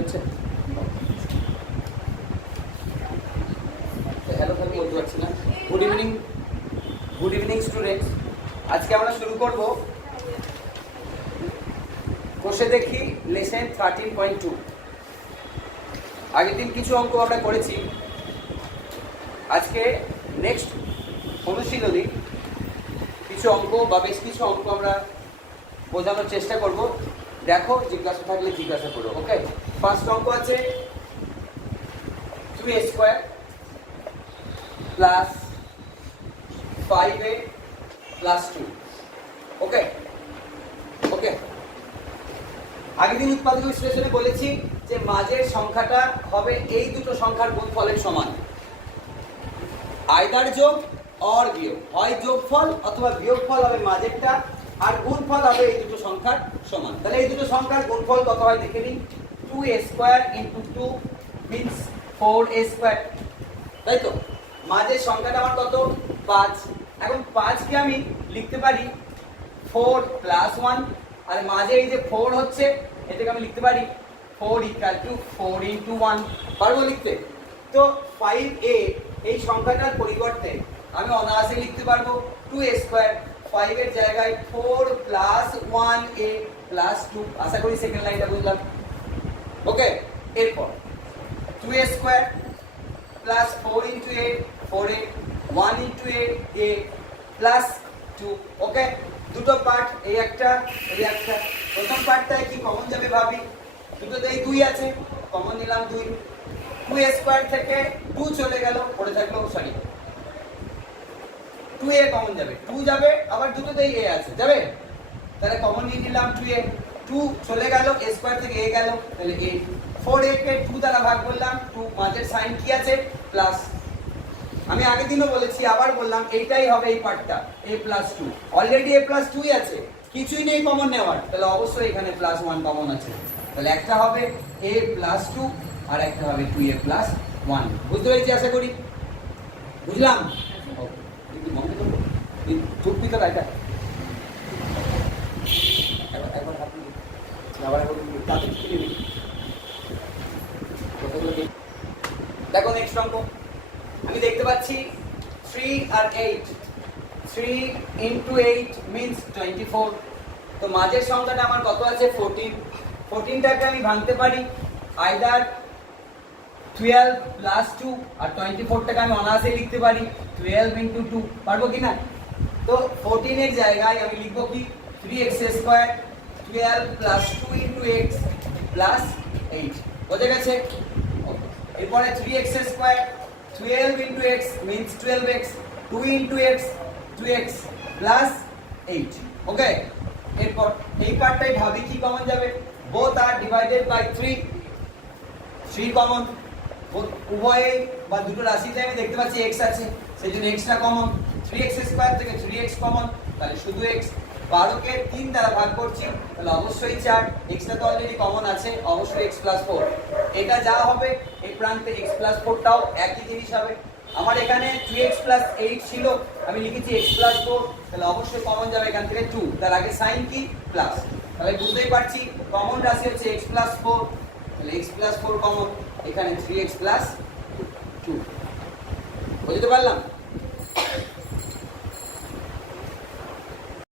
হচ্ছে hello hello বলতে পারছি না। Good evening students. আজকে আমরা শুরু করব বসে দেখি লেসন 13.2। আগের দিন কিছু অঙ্ক আমরা করেছি, আজকে নেক্সট অনুশীলনী কিছু অঙ্ক বা বেশ কিছু অঙ্ক আমরা বোঝানোর চেষ্টা করব। দেখো, জিজ্ঞাসা থাকলে জিজ্ঞাসা করো। ওকে, ফার্স্ট অঙ্ক আছে 2a square plus 5a plus 2। ওকে ওকে আগের দিন উৎপাদক বিশ্লেষণে বলেছি যে মাঝের সংখ্যাটা হবে এই দুটো সংখ্যার গুণফলের সমান, আইদার যোগ অর বিয়োগ, হয় যোগফল অথবা বিয়োগফল হবে মাঝেরটা, আর গুণফল হবে এই দুটো সংখ্যার সমান। তাহলে এই দুটো সংখ্যার গুণফল কত হয় দেখে নিন। 2a square into 2 means 4a square, তাই তো? মাঝের সংখ্যাটা আমার কত? 5। এখন 5কে আমি লিখতে পারি 4 প্লাস 1, আর মাঝে এই যে 4 হচ্ছে এটাকে আমি লিখতে পারি 4 ইকুয়াল টু 4 ইন্টু 1। পারবো লিখতে? তো 5a এই সংখ্যাটার পরিবর্তে আমি অনায়াসে লিখতে পারবো 2a স্কোয়ার। 5 এর জায়গায় 4 প্লাস 1a প্লাস 2। আশা করি সেকেন্ড লাইনটা বুঝলাম। ওকে, এরপর 2a square plus 4 into a 4a, 1 into a plus 2। ওকে, দুটো পার্ট, এই একটা এই একটা। প্রথম পার্টটায় কি কমন যাবে ভাবি? দুটোতেই 2 আছে, কমন নিলাম 2। 2a স্কোয়ার থেকে 2 চলে গেল, পড়ে থাকলো 2a কমন যাবে, 2 যাবে, আবার দুটোতেই a আছে, যাবে। তাহলে কমন নিয়ে নিলাম 2a, 2 চলে গেল, a স্কোয়ার থেকে a গেল, তাহলে a। 4a কে 2 দ্বারা ভাগ করলাম, 2 মাঝের সাইন কি আছে? প্লাস। আমি আগের দিনও বলেছি, আবার বললাম, এইটাই হবে এই পার্টটা a plus 2। Already a plus 2 আছে, কিছুই নেই কমন নেওয়ার, তাহলে অবশ্যই এখানে প্লাস 1 কমন আছে। তাহলে একটা হবে a প্লাস 2 আর একটা হবে 2a প্লাস 1। বুঝতে পেরেছি আশা করি? বুঝলাম? কিন্তু মনে করবো টুকবি তো এটা একবার হাতে আবার দেখো নেক্সট অঙ্ক আমি দেখতে পাচ্ছি 3 আর 8। 3 ইন্টু 8 মিন্স 24। তো মাঝের সংখ্যাটা আমার কত আছে? 14। 14টাকে আমি ভাঙতে পারি আইদার 12 প্লাস 2, আর 24টাকে আমি অনায়াসে লিখতে পারি 12 ইন্টু 2। পারবো কি না? তো 14 এর জায়গায় আমি লিখবো কি 3x square 12 plus 2 into x plus 8। বোঝা গেছে? এরপরে 3x square 12 into x means 12x, 2 into x 2x plus 8। Okay, এরপর এই পার্টটাই ভাবি কি কমন যাবে? Both are divided by 3, 3 common. উভয়ে বা দুটো রাশিতে আমি দেখতে পাচ্ছি x আছে, সেই জন্য x টা কমন। 3x স্কোয়ার থেকে 3x কমন, তাহলে শুধু x। 12কে 3 দ্বারা ভাগ করছি, তাহলে অবশ্যই 4। x টা তো অলরেডি কমন আছে, অবশ্যই x প্লাস 4। এটা যা হবে এই প্রান্তে x প্লাস 4টাও একই জিনিস হবে। আমার এখানে 3x প্লাস 8 ছিল, আমি লিখেছি x প্লাস 4, তাহলে অবশ্যই কমন যাবে এখান থেকে 2। তার আগে সাইন কি? প্লাস। তাহলে বুঝতেই পারছি কমন রাশি হচ্ছে x প্লাস 4, তাহলে x প্লাস 4 কমন, এখানে 3x প্লাস 2। বুঝতে পারলাম?